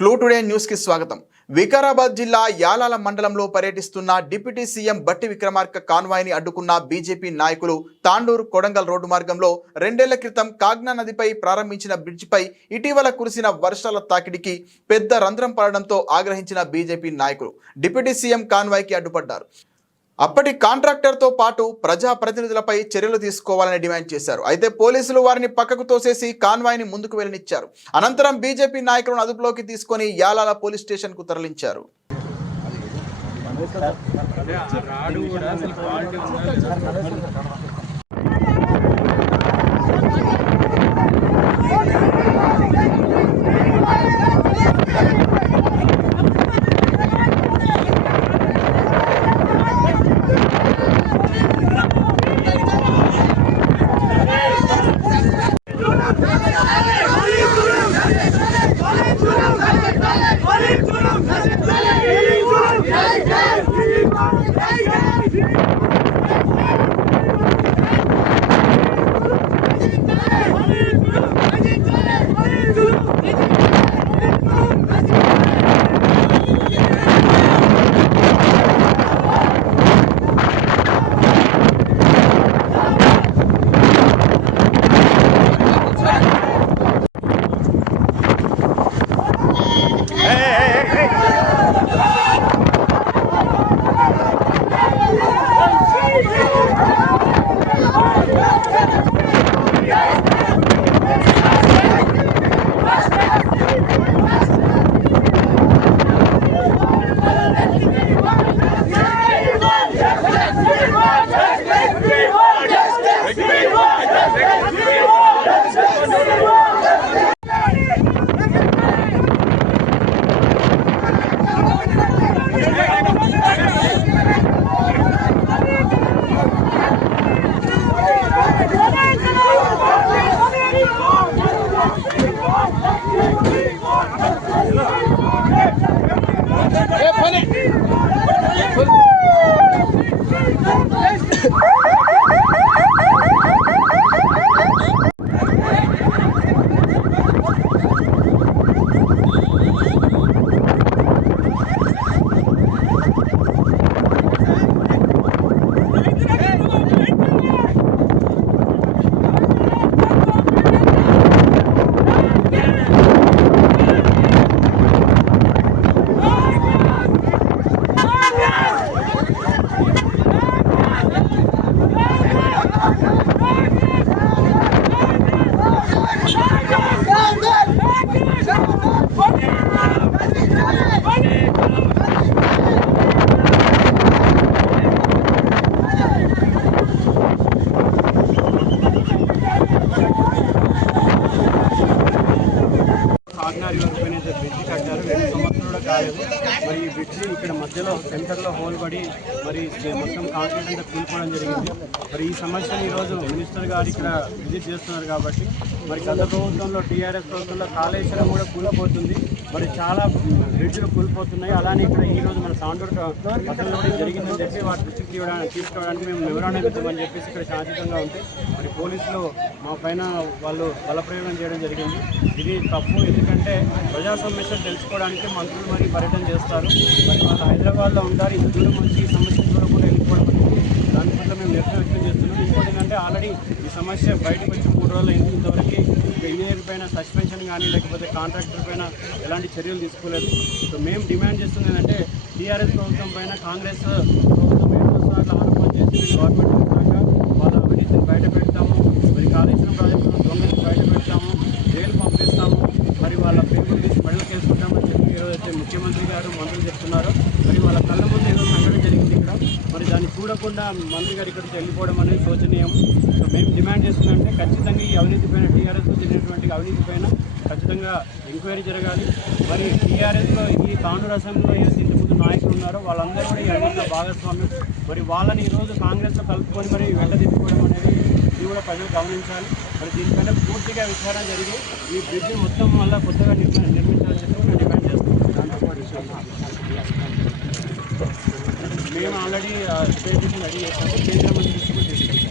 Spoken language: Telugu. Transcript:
క్లూ టుడే న్యూస్ కి స్వాగతం. వికారాబాద్ జిల్లా యాలాల మండలంలో పర్యటిస్తున్న డిప్యూటీ సీఎం బట్టి విక్రమార్క కాన్వాయ్ని అడ్డుకున్న బీజేపీ నాయకులు తాండూరు కొడంగల్ రోడ్డు మార్గంలో 2 ఏళ్ల క్రితం కాగ్నా నదిపై ప్రారంభించిన బ్రిడ్జిపై ఇటీవల కురిసిన వర్షాల తాకిడికి పెద్ద రంధ్రం పడడంతో ఆగ్రహించిన బీజేపీ నాయకులు డిప్యూటీ సీఎం కాన్వాయ్కి అడ్డుపడ్డారు. అప్పటి కాంట్రాక్టర్తో పాటు ప్రజాప్రతినిధులపై చర్యలు తీసుకోవాలని డిమాండ్ చేశారు. అయితే పోలీసులు వారిని పక్కకు తోసేసి కాన్వాయ్ని ముందుకు వెళ్ళనిచ్చారు. అనంతరం బీజేపీ నాయకులను అదుపులోకి తీసుకొని యాలాల పోలీస్ స్టేషన్కు తరలించారు. బ్రిడ్జి కట్టారు. 2 సంవత్సరాలు కూడా కాలేదు. మరి ఈ బ్రిడ్జి ఇక్కడ మధ్యలో సెంటర్లో హోల్ పడి మరి మొత్తం కాంక్రీట్ అంతా కూలిపోవడం జరిగింది. మరి ఈ సమస్యను ఈరోజు మినిస్టర్ గారు ఇక్కడ విజిట్ చేస్తున్నారు కాబట్టి మరి గత ప్రభుత్వంలో టీఆర్ఎస్ ప్రభుత్వంలో కాళేశ్వరం కూడా కూలిపోతుంది. మరి చాలా బ్రిడ్జ్లు కూలిపోతున్నాయి. అలానే ఇక్కడ ఈరోజు మన తాండూరు పట్టణంలో జరిగిందని చెప్పి వాటి దృష్టికి తీసుకోవడానికి మేము వివరణ ఇద్దామని చెప్పేసి ఇక్కడ శాంతియుతంగా ఉంటే మరి పోలీసులు మా పైన వాళ్ళు బలప్రయోగం చేయడం జరిగింది. ఇది తప్పు. ఎందుకంటే ప్రజా సమస్యలు తెలుసుకోవడానికి మంత్రులు మరి పర్యటన చేస్తారు. మరి వాళ్ళు హైదరాబాద్లో ఉంటారు. ఇంత దూరం వచ్చి ఈ సమస్య చూడకుండా వెళ్ళిపోవడం దాని పట్ల మేము నిరసన వ్యక్తం చేస్తున్నాం. ఇంకోటి ఏంటంటే ఆల్రెడీ ఈ సమస్య బయటకు వచ్చి 3 రోజులు అయింది. ఇంతవరకు ఇంజనీర్ పైన సస్పెన్షన్ కానీ లేకపోతే కాంట్రాక్టర్ పైన ఎలాంటి చర్యలు తీసుకోలేదు. సో మేము డిమాండ్ చేస్తుంది ఏంటంటే టీఆర్ఎస్ ప్రభుత్వం పైన కాంగ్రెస్ ప్రభుత్వం 2 సార్లు ఆరోపణ చేసి గవర్నమెంట్ విధంగా వాళ్ళ అవినీతిని బయట పెడతాము, మరి కాళేశ్వరం ప్రాజెక్టును దొంగని బయట పెడతాము, జైలు పంపిస్తాము, మరి వాళ్ళ పేపర్లు తీసి మెడలు చేసుకుంటామని చెప్పి ఈరోజు అయితే ముఖ్యమంత్రి గారు మంత్రులు చెప్తున్నారు. మరి వాళ్ళ కళ్ళ ముందు ఏదో సంఘటన జరిగింది ఇక్కడ. మరి దాన్ని చూడకుండా మంత్రి గారు ఇక్కడికి వెళ్ళిపోవడం అనేది శోచనీయం. సో మేము డిమాండ్ చేస్తుందంటే ఖచ్చితంగా ఈ అవినీతి పైన టీఆర్ఎస్లో జరిగినటువంటి అవినీతి పైన ఖచ్చితంగా ఎంక్వైరీ జరగాలి. మరి టీఆర్ఎస్లో ఈ తాండూరు అసెంబ్లీలో ఏదైతే ఇంతకుముందు నాయకులు ఉన్నారో వాళ్ళందరూ కూడా ఈ అవినీతిలో భాగస్వామ్యం. మరి వాళ్ళని ఈరోజు కాంగ్రెస్లో కలుపుకొని మరి వెంట తిప్పుకోవడం అనేది ఇది కూడా ప్రజలు గమనించాలి. మరి దీనిపైన పూర్తిగా విచారణ జరిగి ఈ బ్రిడ్జ్ మొత్తం వల్ల కొత్తగా నిర్మించాలని చెప్పి మేము డిమాండ్ చేస్తాం. మేము ఆల్రెడీ స్టేట్ రెడీ చేస్తాము. కేంద్ర మంత్రి దృష్టికి తీసుకెళ్తాము.